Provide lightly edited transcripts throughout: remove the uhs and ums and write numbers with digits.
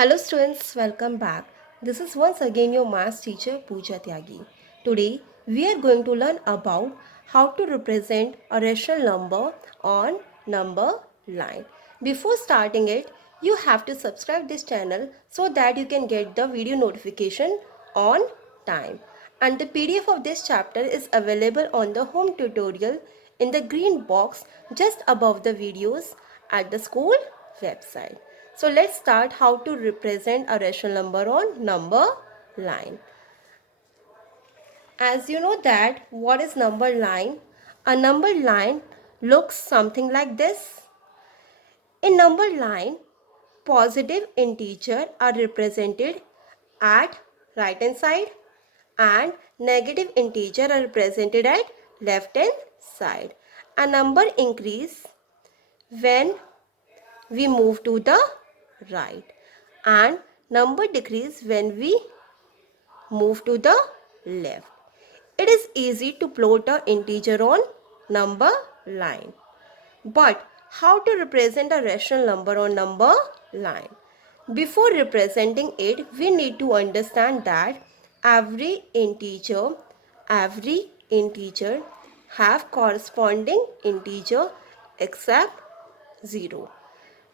Hello students, welcome back. This is once again your maths teacher Pooja Tyagi. Today we are going to learn about how to represent a rational number on number line. Before starting it, you have to subscribe this channel so that you can get the video notification on time. And the PDF of this chapter is available on the home tutorial in the green box just above the videos at the school website. So let's start how to represent a rational number on number line. As you know that what is number line? A number line looks something like this. In number line, positive integer are represented at right hand side and negative integer are represented at left hand side. A number increase when we move to the right and number decrease when we move to the left. It is easy to plot an integer on number line. But how to represent a rational number on number line? Before representing it, we need to understand that every integer have corresponding integer except 0.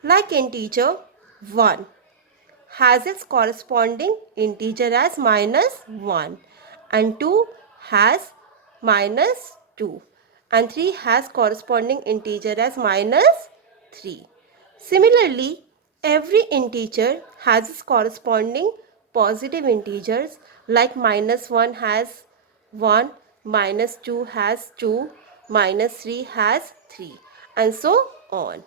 Like integer 1 has its corresponding integer as -1 and 2 has -2 and 3 has corresponding integer as -3. Similarly, every integer has its corresponding positive integers like -1 has 1, -2 has 2, -3 has 3 and so on.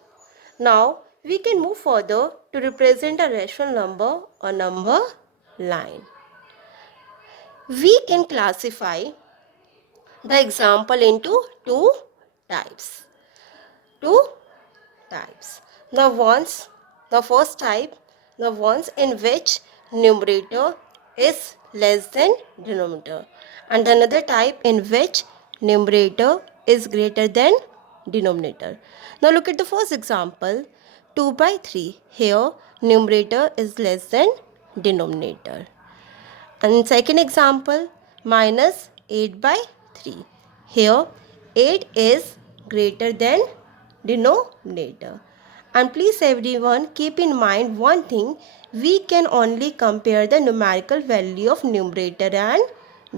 Now, we can move further to represent a rational number or number line. We can classify the example into two types. Two types. The first type, the ones in which numerator is less than denominator, and another type in which numerator is greater than denominator. Now look at the first example, 2 by 3. Here numerator is less than denominator. And second example, minus 8 by 3. Here 8 is greater than denominator. And please everyone keep in mind one thing, we can only compare the numerical value of numerator and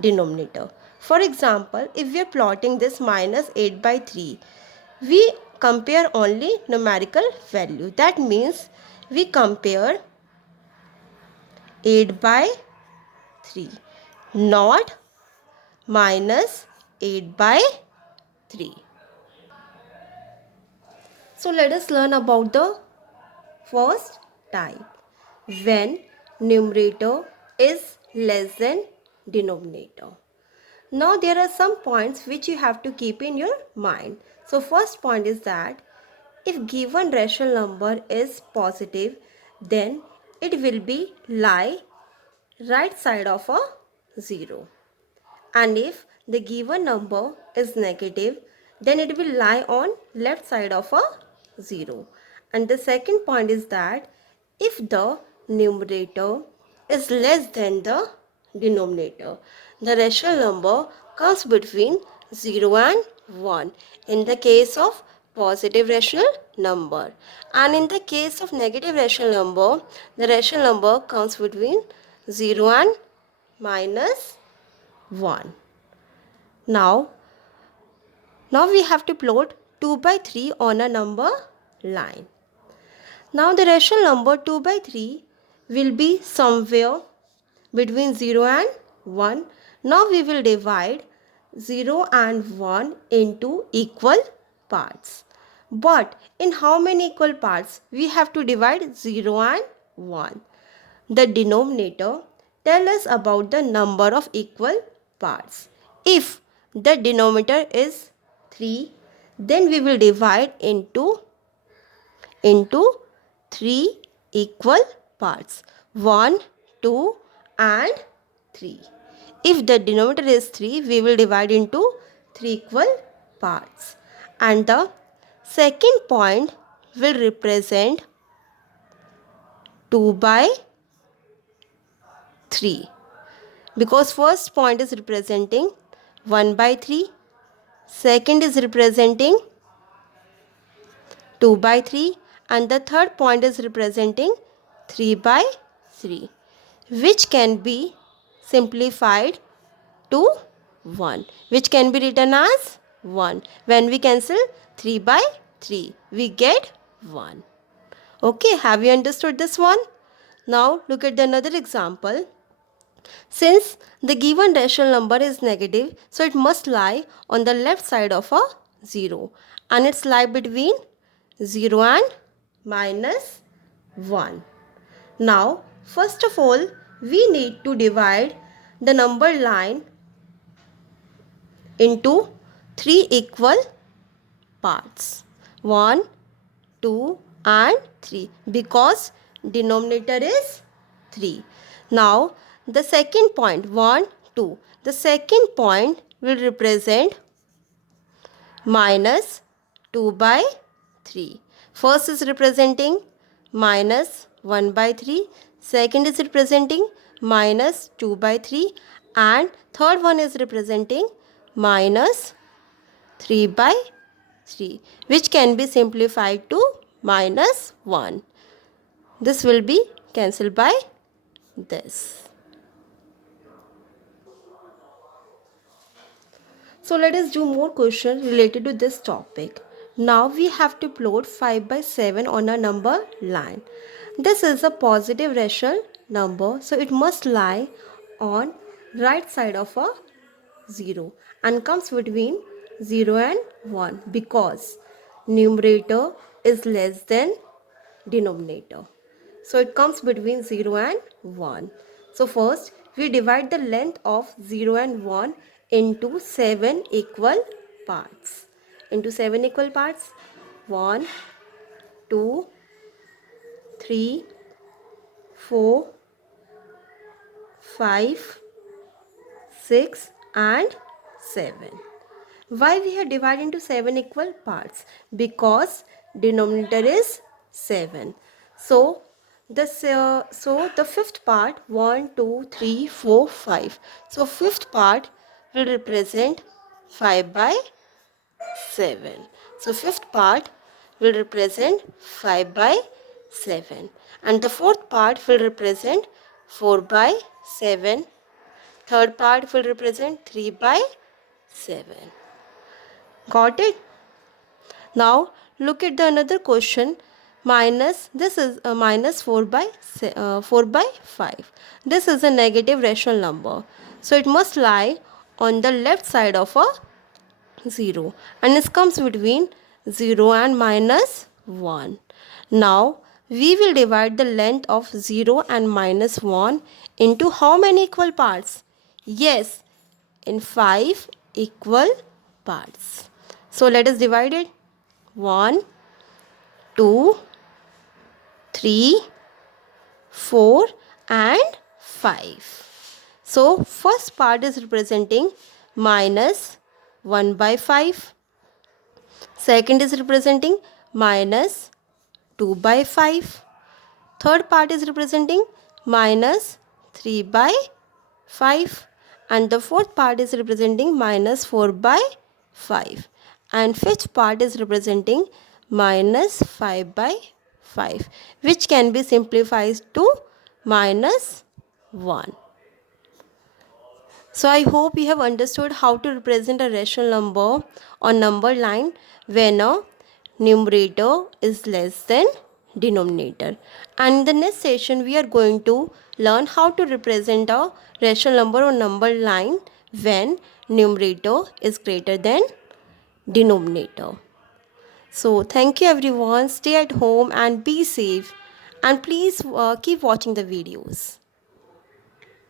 denominator. For example, if we are plotting this minus 8 by 3, we compare only numerical value. That means we compare 8 by 3, not minus 8 by 3. So let us learn about the first type, when numerator is less than denominator. Now there are some points which you have to keep in your mind. So first point is that if given rational number is positive, then it will be lie right side of a 0. And if the given number is negative, then it will lie on left side of a 0. And the second point is that if the numerator is less than the denominator, the rational number comes between 0 and 1 in the case of positive rational number, and in the case of negative rational number, the rational number comes between 0 and -1. Now we have to plot 2 by 3 on a number line. Now the rational number 2 by 3 will be somewhere between 0 and 1. Now we will divide 0 and 1 into equal parts. But in how many equal parts? We have to divide 0 and 1. The denominator tells us about the number of equal parts. If the denominator is 3, then we will divide into 3 equal parts, 1, 2 and 3. If the denominator is 3, we will divide into 3 equal parts. And the second point will represent 2 by 3, because first point is representing 1 by 3, second is representing 2 by 3, and the third point is representing 3 by 3, which can be simplified to 1, which can be written as 1. When we cancel 3 by 3, we get 1. Okay, have you understood this one? Now look at the another example. Since the given rational number is negative, so it must lie on the left side of a 0, and it's lie between 0 and minus 1. Now, first of all, we need to divide the number line into 3 equal parts. 1, 2 and 3, because denominator is 3. Now, the second point, 1, 2, the second point will represent minus 2 by 3. First is representing minus 1 by 3. Second is representing minus 2 by 3. And third one is representing minus 3 by 3, which can be simplified to minus 1. This will be cancelled by this. So let us do more questions related to this topic. Now we have to plot 5 by 7 on a number line. This is a positive rational number, so it must lie on right side of a 0 and comes between 0 and 1, because numerator is less than denominator. So it comes between 0 and 1. So first we divide the length of 0 and 1 into 7 equal parts. 1, 2, 3, 4, 5, 6 and 7. Why we have divided into 7 equal parts? Because denominator is 7. So the fifth part, 1, 2, 3, 4, 5. So fifth part will represent 5 by 7. So fifth part will represent 5 by 7. And the fourth part will represent 4 by 7. Third part will represent 3 by 7. Got it? Now look at the another question. This is a minus 4 by 5. This is a negative rational number, so it must lie on the left side of a 0, and it comes between 0 and minus 1. Now we will divide the length of 0 and minus 1 into how many equal parts? Yes, in 5 equal parts. So let us divide it. 1, 2, 3, 4 and 5. So first part is representing minus 1 by 5. Second is representing minus 2 by 5. Third part is representing minus 3 by 5. And the fourth part is representing minus 4 by 5. And fifth part is representing minus 5 by 5, which can be simplified to minus 1. So I hope you have understood how to represent a rational number on number line when a numerator is less than denominator. And in the next session we are going to learn how to represent a rational number on number line when numerator is greater than denominator. So thank you everyone. Stay at home and be safe, and please keep watching the videos.